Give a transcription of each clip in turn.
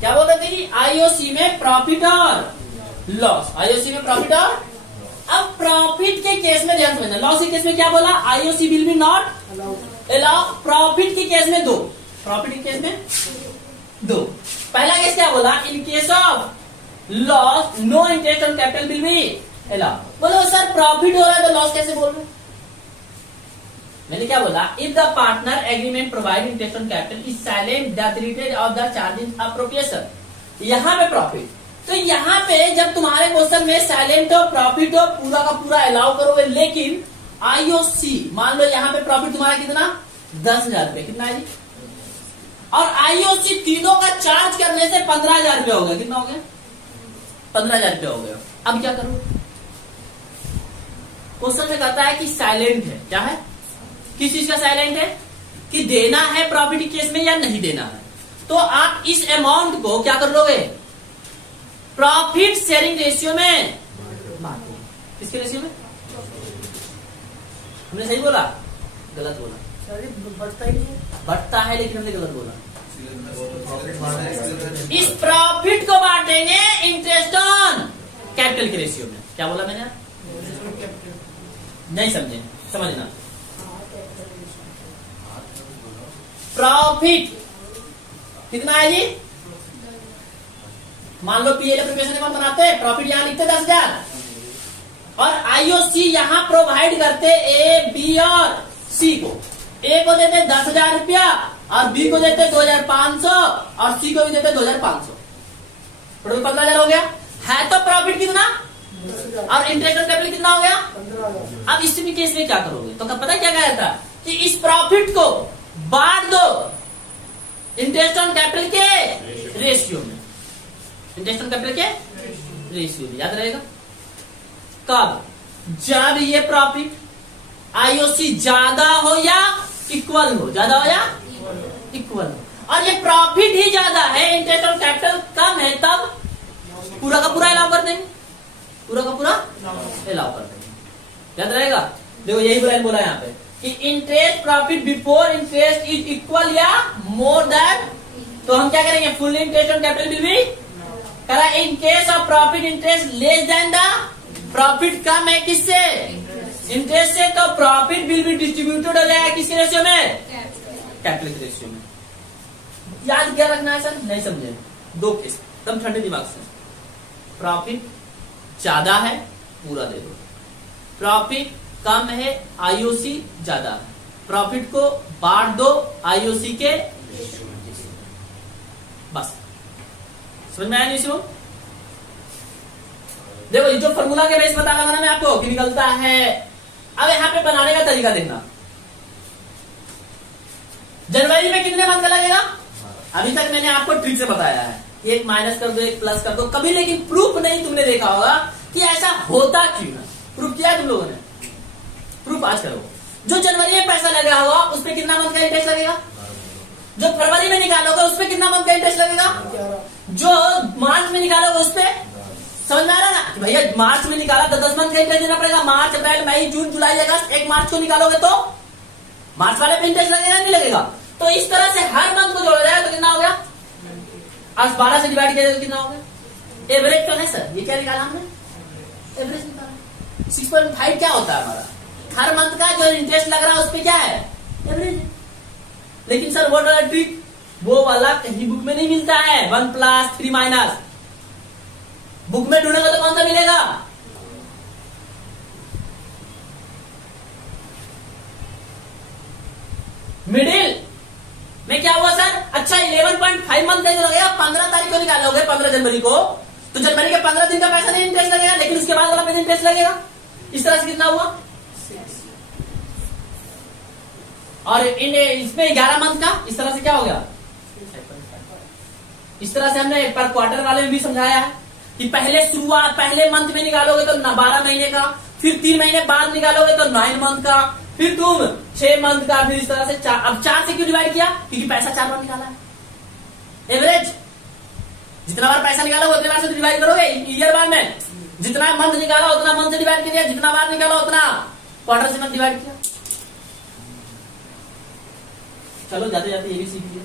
क्या बोल रहे थे कि आईओसी में प्रॉफिट और लॉस, आईओसी में प्रॉफिट और, अब प्रॉफिट के केस में ध्यान समझना, लॉस के केस में क्या बोला, IOC will be not allow, profit के केस में दो, प्रॉफिट के केस में दो। पहला केस क्या बोला, in case of loss no interest on capital will be allow. बोलो सर प्रॉफिट हो रहा है तो लॉस कैसे बोल रहे, मैंने क्या बोला, if the partner agreement provide interest on capital is silent the related of the charges appropriation, यहाँ पे प्रॉफिट, तो यहाँ पे जब तुम्हारे क्वेश्चन में साइलेंट हो प्रॉफिट हो पूरा का पूरा अलाउ करोगे, लेकिन आईओसी मान लो यहाँ पे प्रॉफिट तुम्हारा कितना 10,000 रुपए, कितना है जी, और आईओसी तीनों का चार्ज करने से 15,000 रुपया हो गया, कितना हो गया 15,000 रुपया हो गया। अब क्या करो, क्वेश्चन में कहता है कि साइलेंट है, क्या है, किस चीज का साइलेंट है, कि देना है प्रॉफिट केस में या नहीं देना है, तो आप इस अमाउंट को क्या कर लोगे, प्रॉफिट शेयरिंग रेशियो में बांटो, किसके रेशियो में, हमने सही बोला गलत बोला, बढ़ता ही नहीं, बढ़ता है लेकिन हमने गलत बोला, इस प्रॉफिट को बांटेंगे इंटरेस्ट ऑन कैपिटल के रेशियो में, क्या बोला मैंने, नहीं समझे, समझना, प्रॉफिट कितना है जी, मान लो पीएल प्रिपरेशन अकाउंट बनाते हैं, प्रॉफिट यहां लिखते 10,000 और आईओसी यहां प्रोवाइड करते ए बी और सी को, ए को देते 10,000 रुपया और बी को देते 2,500 और सी को भी देते 2,500, टोटल 15,000 हो गया है, तो प्रॉफिट कितना और इंटरेस्ट ऑन कैपिटल कितना हो गया 15,000। अब इस केस में क्या करोगे, तो पता क्या कहा था कि इस प्रॉफिट को बांट दो इंटरेस्ट ऑन कैपिटल के रेशियो में, इंटरेस्ट ऑन कैपिटल के रेशियो में, याद रहेगा, कब, जब ये प्रॉफिट आईओसी ज्यादा हो या इक्वल हो, ज्यादा हो या इक्वल हो, और ये प्रॉफिट ही ज्यादा है इंटरेस्ट ऑन कैपिटल कम है, तब पूरा का पूरा अलाउ कर देंगे, पूरा का पूरा अलाउ कर देंगे, याद रहेगा। देखो यही बोला यहाँ पे कि interest profit before interest is equal या मोर देन, तो हम क्या करेंगे, full interest on capital will be करा, in case of profit interest less than the, profit कम है किससे, इंटरेस्ट से, तो प्रॉफिट विल बी डिस्ट्रीब्यूटेड हो जाएगा किसके रेशियो में, कैपिटल के रेशियो में। याद क्या रखना है सर, नहीं समझे, दो केस एकदम ठंडे दिमाग से, प्रॉफिट ज्यादा है पूरा दे दो, प्रॉफिट कम है आईओसी ज्यादा है, प्रॉफिट को बांट दो आईओसी के, बस समझ में आया नहीं इसको। देखो ये जो फॉर्मूला के बेस बता रहा था मैं आपको कि निकलता है, अब यहाँ पे बनाने का तरीका देखना, जनवरी में कितने मंथ का लगेगा, अभी तक मैंने आपको ट्रिक से बताया है, एक माइनस कर दो एक प्लस कर दो, कभी लेकिन प्रूफ नहीं तुमने देखा होगा कि ऐसा होता क्यों है, प्रूफ किया तुम लोगों ने, प्रूफ आज करो। जो जनवरी में पैसा लगा होगा उस पर कितना मंथ का इंटरेस्ट लगेगा, जो फरवरी में निकालोगे उस पर कितना मंथ का इंटरेस्ट लगेगा, जो मार्च में निकालोगे उस पर, समझ में आ रहा ना कि भैया मार्च में निकाला तो 10 मंथ का इंटरेस्ट देना पड़ेगा, मार्च अप्रैल मई जून जुलाई अगस्त, 1 मार्च को निकालोगे तो मार्च वाले पे इंटरेस्ट लगेगा नहीं लगेगा, तो इस तरह से हर मंथ को जोड़ा जाएगा तो कितना हो गया, आज 12 से डिवाइड किया जाए तो कितना हो गया, एवरेज तो है सर, ये क्या निकाला हमने, एवरेज निकाला, 6.5 क्या होता है हमारा, हर मंथ का जो इंटरेस्ट लग रहा है उस पर क्या है, एवरेज। लेकिन सर वो वाला ट्रिक, वो वाला कहीं बुक में नहीं मिलता है, 1 प्लस 3 माइनस, बुक में ढूंढेगा तो कौन सा मिलेगा, मिडिल में क्या हुआ सर, अच्छा 11.5 मंथ का लगेगा, 15 तारीख को निकालोगे 15 जनवरी को, तो जनवरी के 15 दिन का पैसा नहीं इंटरेस्ट लगेगा, लेकिन उसके बाद वाला पे इंटरेस्ट लगेगा, इस तरह से कितना हुआ, और इसमें 11 मंथ का, इस तरह से क्या हो गया, इस तरह से हमने पर क्वार्टर वाले में भी समझाया है कि पहले शुरुआत पहले मंथ में निकालोगे तो 12 महीने का, फिर 3 महीने बाद निकालोगे तो 9 मंथ का, फिर तुम 6 मंथ का, फिर इस तरह से 4, अब 4 से क्यों डिवाइड किया, क्योंकि पैसा 4 बार निकाला है, एवरेज जितना बार पैसा निकाला उतने बार से डिवाइड करोगे ईयर बार में, जितना मंथ निकाला उतना मंथ से डिवाइड किया, जितना बार निकाला उतना क्वार्टर से मंथ डिवाइड किया। चलो जाते जाते ये भी सीख लिया।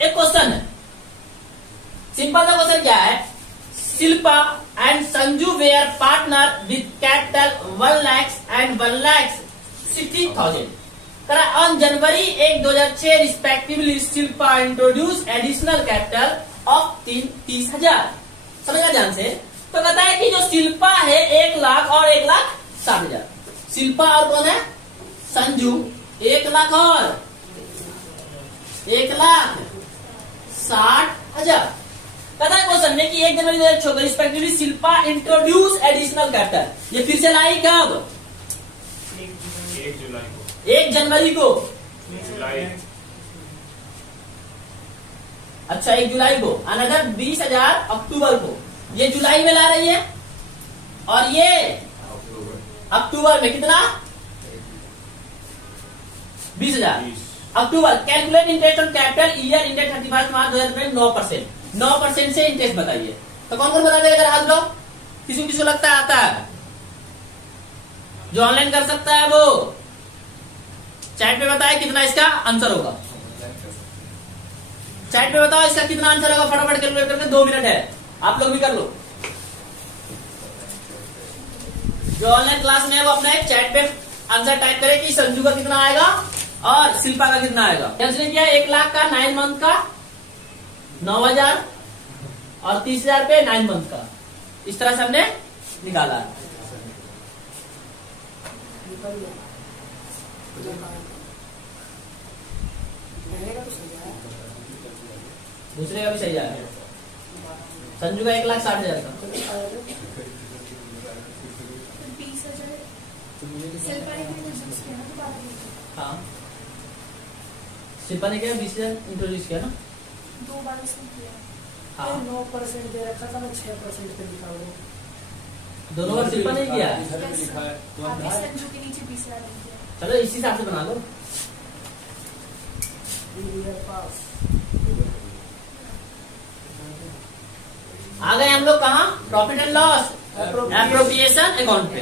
एक क्वेश्चन है Silpa and Sanju were partner with capital 1 lakhs and 1 lakhs 60,000. On January 1, 2006 respectively, Silpa introduced additional capital of 30,000. समझा ध्यान से। तो कहता है कि जो शिल्पा है 1 लाख और 1,60,000। शिल्पा और कौन है? संजू। 1 लाख और 1,60,000। कहता है क्वेश्चन में कि 1 जनवरी 2006 respectively Shilpa introduce additional capital. ये फिर से लाई कब? 1 जनवरी को। अच्छा 1 जुलाई को। अनदर 20,000 अक्टूबर को। ये जुलाई में ला रही है और ये अक्टूबर में कितना? 20,000 October. Calculate interest on capital year ended 31 March 2000 में 9%। 9% से इंटरेस्ट बताइए। तो कौन कौन बता देगा अगर हाथ लो? किसी किसी को लगता है आता है? जो ऑनलाइन कर सकता है वो चैट पे बताए कितना इसका आंसर होगा। चैट पे बताओ इसका कितना आंसर होगा, फटाफट कैलकुलेट करके। 2 मिनट है, आप लोग भी कर लो। जो ऑनलाइन क्लास में है वो अपना एक चैट पे आंसर टाइप करे कि संजू का कितना आएगा और शिल्पा का कितना आएगा। कैसे किया? 1 लाख का 9 मंथ का 9,000 और 30,000 पे 9 मंथ का। इस तरह से हमने निकाला है। दूसरे का भी सही है। संजू का 1,60,000 का। 20,000 हाँ शिल्पा ने क्या 20,000 इंट्रोड्यूस किया ना? 2 बार उसने किया। हाँ 9% दे रखा था, मैं 6% पे लिखा हुआ। दोनों बार शिल्पा नहीं किया। आगे संजू के नीचे 20,000 किया। चलो इसी हिसाब से बना लो। पास आ गए हम लोग कहाँ? Profit and loss appropriation account पे।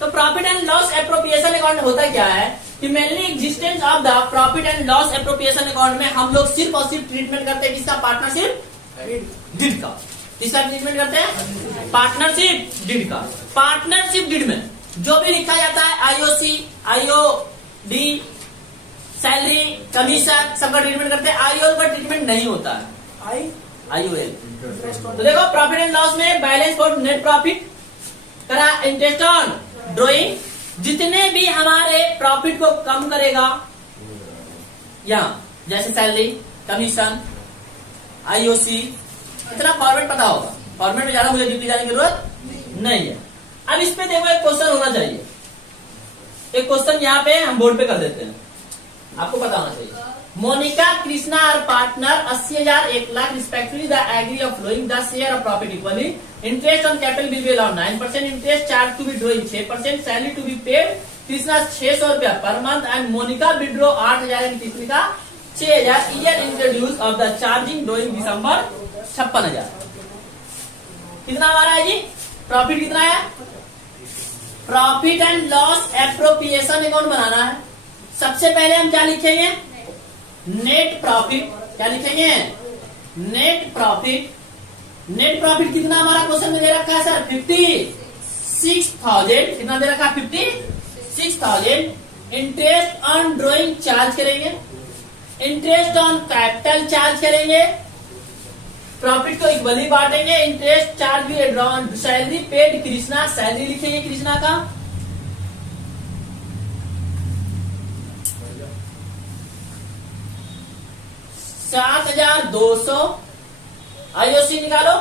तो profit and loss appropriation account होता क्या है कि mainly existence of the profit and loss appropriation account में हम लोग सिर्फ और सिर्फ ट्रीटमेंट करते हैं किसका? पार्टनरशिप डीड का। किसका ट्रीटमेंट करते हैं? पार्टनरशिप डीड का। पार्टनरशिप डीड में जो भी लिखा जाता है आईओसी, आईओडी, सैलरी, कमीशन सबका ट्रीटमेंट करते हैं। आईओएल का ट्रीटमेंट नहीं होता है। आईओएल तो देखो प्रॉफिट एंड लॉस में बैलेंस फॉर नेट प्रॉफिट करा, इंटरेस्ट ऑन ड्रॉइंग, जितने भी हमारे प्रॉफिट को कम करेगा यहाँ, जैसे सैलरी, कमीशन, आईओसी, इतना फॉर्मेट पता होगा। फॉर्मेट में ज्यादा मुझे डीपली जाने की जरूरत नहीं है। अब इस पे देखो एक क्वेश्चन होना चाहिए। एक क्वेश्चन यहाँ पे हम बोर्ड पे कर देते हैं, आपको पता होना चाहिए। मोनिका, कृष्णा और partner 80,000, 1 lakh respectively the agree of flowing the share of profit equally. Interest on capital will be allowed 9%, interest charge to be drawing 6%, salary to be paid Krishna 600 रुपया per month and Monika withdraw 8,000 की तीसरी का 6,000 year introduce of the charging drawing दिसंबर 56,000। कितना हमारा है जी? Profit कितना है? Profit and loss appropriation account बनाना है। सबसे पहले हम क्या लिखेंगे? Net profit. क्या लिखेंगे? Net profit. नेट प्रॉफिट कितना हमारा क्वेश्चन में दे रखा है सर? 56,000। कितना दे रखा है? 56,000। इंटरेस्ट ऑन ड्रॉइंग चार्ज करेंगे, इंटरेस्ट ऑन कैपिटल चार्ज करेंगे, प्रॉफिट को इक्वली बांटेंगे। इंटरेस्ट चार्ज भी drawn, salary paid Krishna, salary लिखेंगे कृष्णा का। $7,200 आईओसी निकालो।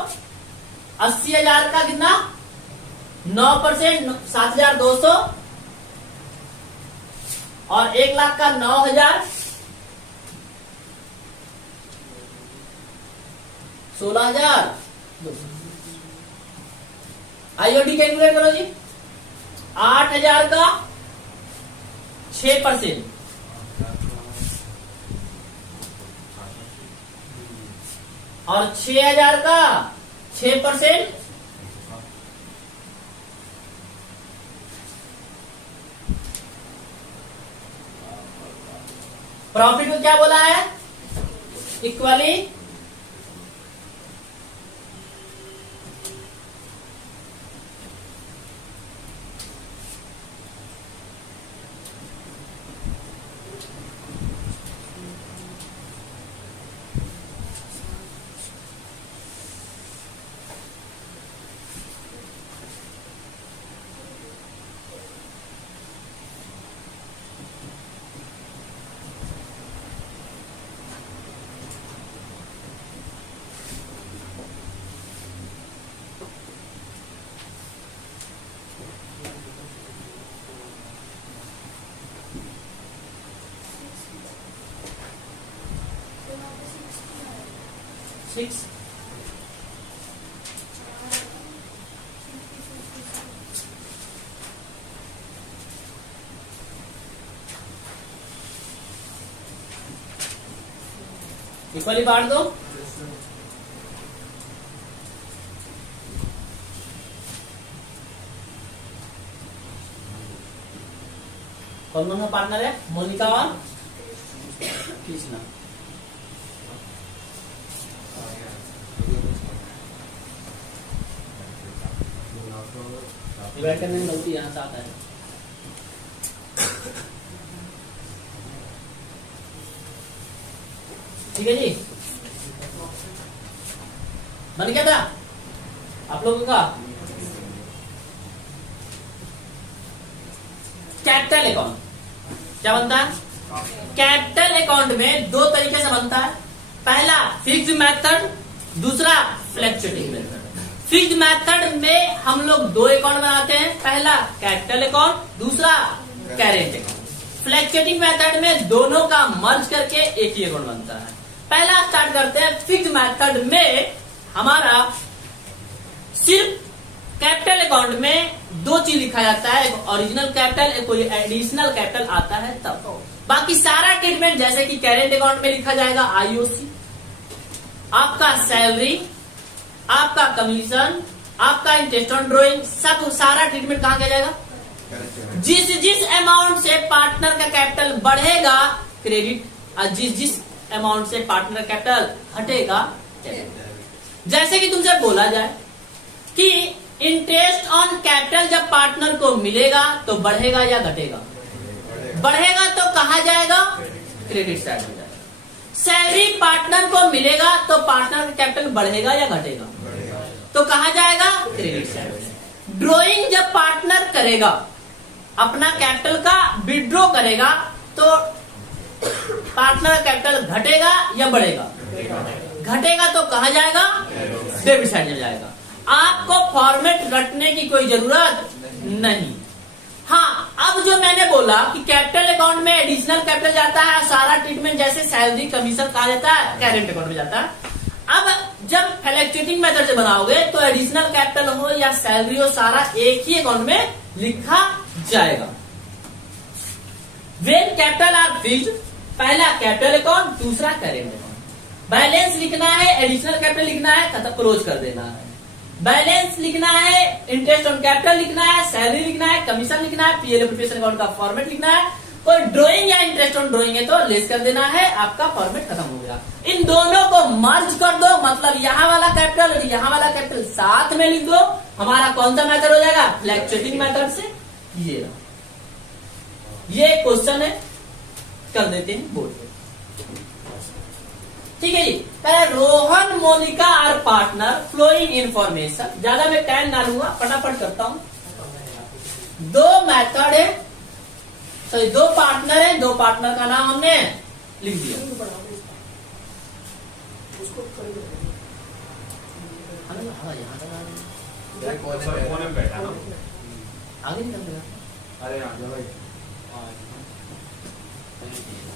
80,000 का कितना? 9%, 7,200 और 1 लाख का 9,000, 16,000। आईओडी कैलकुलेट करो जी। 8,000 का 6% और 6,000 का 6%। प्रॉफिट को क्या बोला है? इक्वली 6 इक्वली बांट दो। कौन कौन सा पार्टनर है? मोनिका और कृष्णा। डिवाइड करने में गलती यहाँ से आता है। ठीक है जी, बन गया था आप लोगों का? कैपिटल अकाउंट क्या बनता है? कैपिटल अकाउंट में दो तरीके से बनता है। पहला फिक्स्ड मेथड, दूसरा फ्लक्चुएटिंग मेथड। फिक्स्ड मेथड में हम लोग दो अकाउंट बनाते हैं, पहला कैपिटल अकाउंट, दूसरा करेंट अकाउंट। फ्लक्चुएटिंग मेथड में दोनों का मर्ज करके एक ही अकाउंट बनता है। पहला स्टार्ट करते हैं। फिक्स्ड मेथड में हमारा सिर्फ कैपिटल अकाउंट में दो चीज लिखा जाता है, एक ओरिजिनल कैपिटल, एक कोई एडिशनल कैपिटल आता है तब। बाकी सारा ट्रीटमेंट जैसे कि करेंट अकाउंट में लिखा जाएगा आईओसी, आपका सैलरी, आपका कमीशन, आपका इंटरेस्ट ऑन ड्रॉइंग, सब सारा ट्रीटमेंट कहां किया जाएगा? जिस अमाउंट से पार्टनर का कैपिटल बढ़ेगा क्रेडिट, और जिस अमाउंट से पार्टनर कैपिटल घटेगा डेबिट। जैसे कि तुमसे बोला जाए कि इंटरेस्ट ऑन कैपिटल जब पार्टनर को मिलेगा तो बढ़ेगा या घटेगा? बढ़ेगा तो कहा जाएगा क्रेडिट साइड में जाएगा। सैलरी पार्टनर को मिलेगा तो पार्टनर का कैपिटल बढ़ेगा या घटेगा? तो कहा जाएगा क्रेडिट साइड में। ड्रॉइंग जब पार्टनर करेगा, अपना कैपिटल का विड्रॉ करेगा, तो पार्टनर कैपिटल घटेगा या बढ़ेगा? घटेगा तो कहा जाएगा डेबिट साइड में जाएगा। आपको फॉर्मेट रटने की कोई जरूरत नहीं। हाँ, अब जो मैंने बोला कि कैपिटल अकाउंट में एडिशनल कैपिटल जाता है, सारा ट्रीटमेंट जैसे सैलरी कमीशन कहा जाता है करेंट अकाउंट में जाता है। अब जब फ्लक्चुएटिंग मेथड से बनाओगे तो एडिशनल कैपिटल हो या सैलरी हो, सारा एक ही अकाउंट में लिखा जाएगा। व्हेन कैपिटल आर फिक्स्ड, पहला कैपिटल अकाउंट, दूसरा करेंट अकाउंट। बैलेंस लिखना है, एडिशनल कैपिटल लिखना है, खत्म क्लोज कर देना है। बैलेंस लिखना है, इंटरेस्ट ऑन कैपिटल लिखना है, सैलरी लिखना है, कमीशन लिखना है, पीएल प्रिपरेशन अकाउंट का फॉर्मेट लिखना है। कोई ड्राइंग या इंटरेस्ट ऑन ड्राइंग है तो लेस कर देना है, आपका फॉर्मेट खत्म हो गया। इन दोनों को मर्ज कर दो, मतलब यहाँ वाला कैपिटल और यहाँ वाला कैपिटल साथ में लिख दो। हमारा कौन सा मेथड हो जाएगा? फ्लक्चुएटिंग मेथड से। ये क्वेश्चन है, कर देते हैं बोर्ड पे। ठीक है जी। Rohan Monika are partner following information. ज्यादा मैं टाइम ना लूंगा, फटाफट करता हूं। दो मेथड है, तो दो पार्टनर है, दो पार्टनर का नाम हमने लिख दिया। आगे निकल गया। अरे भाई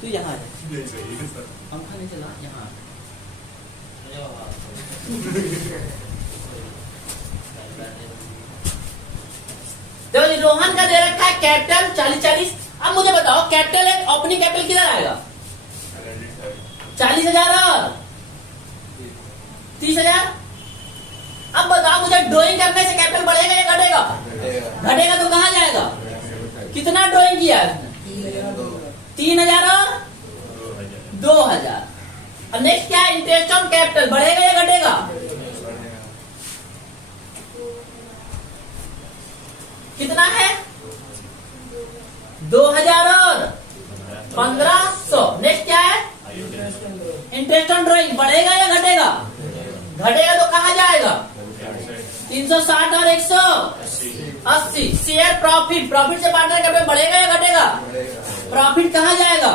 तू यहाँ आ जा, पंखा नहीं चला, यहाँ देखो जी, रोहन का दे रखा है कैपिटल 40-40। अब मुझे बताओ कैपिटल है, ओपनिंग कैपिटल किधर आएगा? 40,000 और 30,000। अब बताओ मुझे, ड्राइंग करने से कैपिटल बढ़ेगा या घटेगा? घटेगा तो कहाँ जाएगा? कितना ड्राइंग किया है? 3,000 और 2,000। अब नेक्स्ट क्या है? इंटरेस्ट ऑन कैपिटल बढ़ेगा या घटेगा? कितना है? 2,000 और 1,500। नेक्स्ट क्या है? इंटरेस्ट ऑन ड्राइंग बढ़ेगा या घटेगा? घटेगा तो कहाँ जाएगा? 360 और 180। शेयर प्रॉफिट, प्रॉफिट से पार्टनर कैपिटल बढ़ेगा या घटेगा? प्रॉफिट कहाँ जाएगा?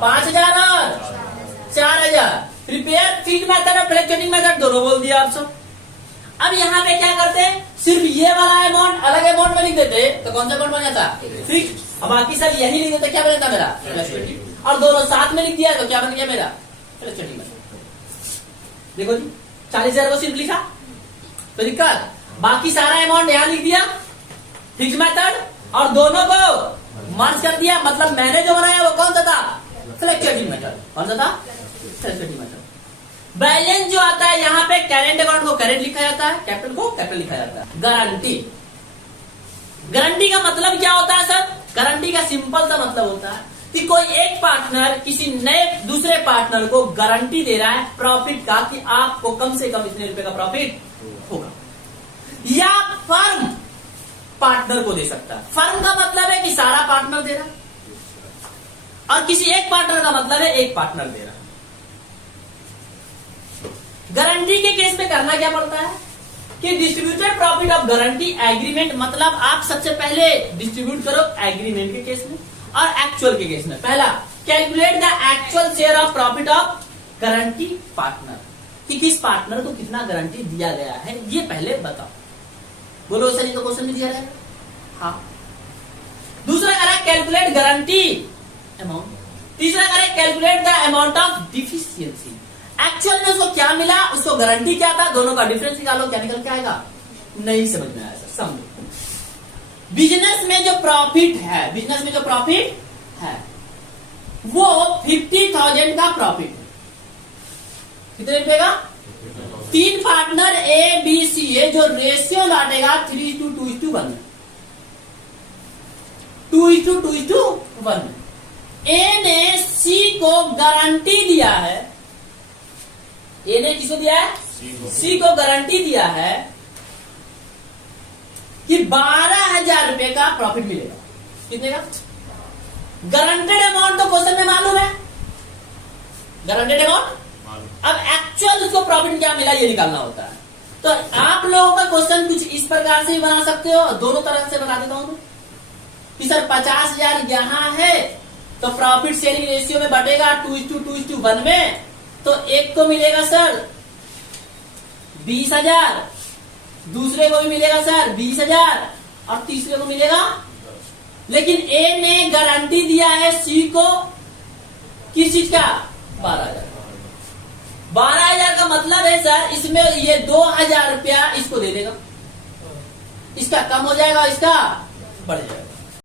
5,000 और 4,000। प्रिपेयर फिक्स्ड मेथड और फ्लक्चुएटिंग मेथड दोनों बोल दिया आप सब। अब यहाँ पे क्या करते हैं? सिर्फ ये वाला अमाउंट अलग अमाउंट में लिख देते तो कौन सा अमाउंट बन जाता? फिक्स्ड। और बाकी सब यही लिख देते, क्या बन जाता मेरा? फ्लक्चुएटिंग। और दोनों साथ में लिख दिया तो क्या बन गया मेरा? Fluctuating method. देखो जी 40,000 को सिर्फ लिखा तो दिक्कत, बाकी सारा अमाउंट यहां लिख दिया फिक्स मेथड और दोनों को मर्ज कर दिया। मतलब मैंने जो बनाया वो कौन सा था, फ्लक्चुएटिंग मेथड। कौन सा था, फ्लक्चुएटिंग मेथड। बैलेंस जो आता है यहाँ पे करेंट अकाउंट को करेंट लिखा जाता है, कैपिटल को कैपिटल लिखा जाता है। गारंटी, गारंटी का मतलब क्या होता है सर, गारंटी का सिंपल सा मतलब होता है कि कोई एक पार्टनर किसी नए दूसरे पार्टनर को गारंटी दे रहा है प्रॉफिट का कि आपको कम से कम इतने रुपए का प्रॉफिट होगा, या फर्म पार्टनर को दे सकता है। फर्म का मतलब है कि सारा पार्टनर दे रहा है और किसी एक पार्टनर का मतलब है एक पार्टनर दे रहा है। गारंटी के केस में करना क्या पड़ता है कि distributed profit of guarantee agreement, मतलब आप सबसे पहले डिस्ट्रीब्यूट करो एग्रीमेंट के केस में और एक्चुअल के केस में। पहला, calculate the actual share of profit of guarantee partner, कि किस पार्टनर को कितना गारंटी दिया गया है ये पहले बताओ। बोलो सर, ये तो क्वेश्चन में दिया है। हाँ। दूसरा कह रहा है कैलकुलेट गारंटी अमाउंट। तीसरा कह रहा है calculate the amount of deficiency. Actual में उसको क्या मिला, उसको गारंटी क्या था, दोनों का डिफरेंस निकालो, क्या निकल के आएगा, नहीं समझ में आया सर। समझो, बिजनेस में जो प्रॉफिट है, बिजनेस में जो प्रॉफिट है वो 50,000 का प्रॉफिट है। कितने रुपए का, 3 पार्टनर ए बी सी, ये जो रेशियो लाटेगा 3:2:1, 2:2:1। ए ने सी को गारंटी दिया है, ए ने किसको दिया है, सी को गारंटी दिया है कि 12,000 रुपए का प्रॉफिट मिलेगा। कितने का, गारंटेड अमाउंट तो क्वेश्चन में मालूम है, गारंटेड अमाउंट। अब एक्चुअल उसको प्रॉफिट क्या मिला ये निकालना होता है। तो आप लोगों का क्वेश्चन कुछ इस प्रकार से भी बना सकते हो, दोनों तरह से बना देता हूं कि सर 50,000 यहां है तो प्रॉफिट शेयरिंग रेशियो में बटेगा 2:2:1 में, तो एक को मिलेगा सर 20,000, दूसरे को भी मिलेगा सर 20,000 और तीसरे को मिलेगा। लेकिन ए ने गारंटी दिया है सी को किस चीज का, 12,000। 12,000 का मतलब है सर इसमें ये 2,000 रुपया इसको दे देगा, इसका कम हो जाएगा, इसका बढ़ जाएगा।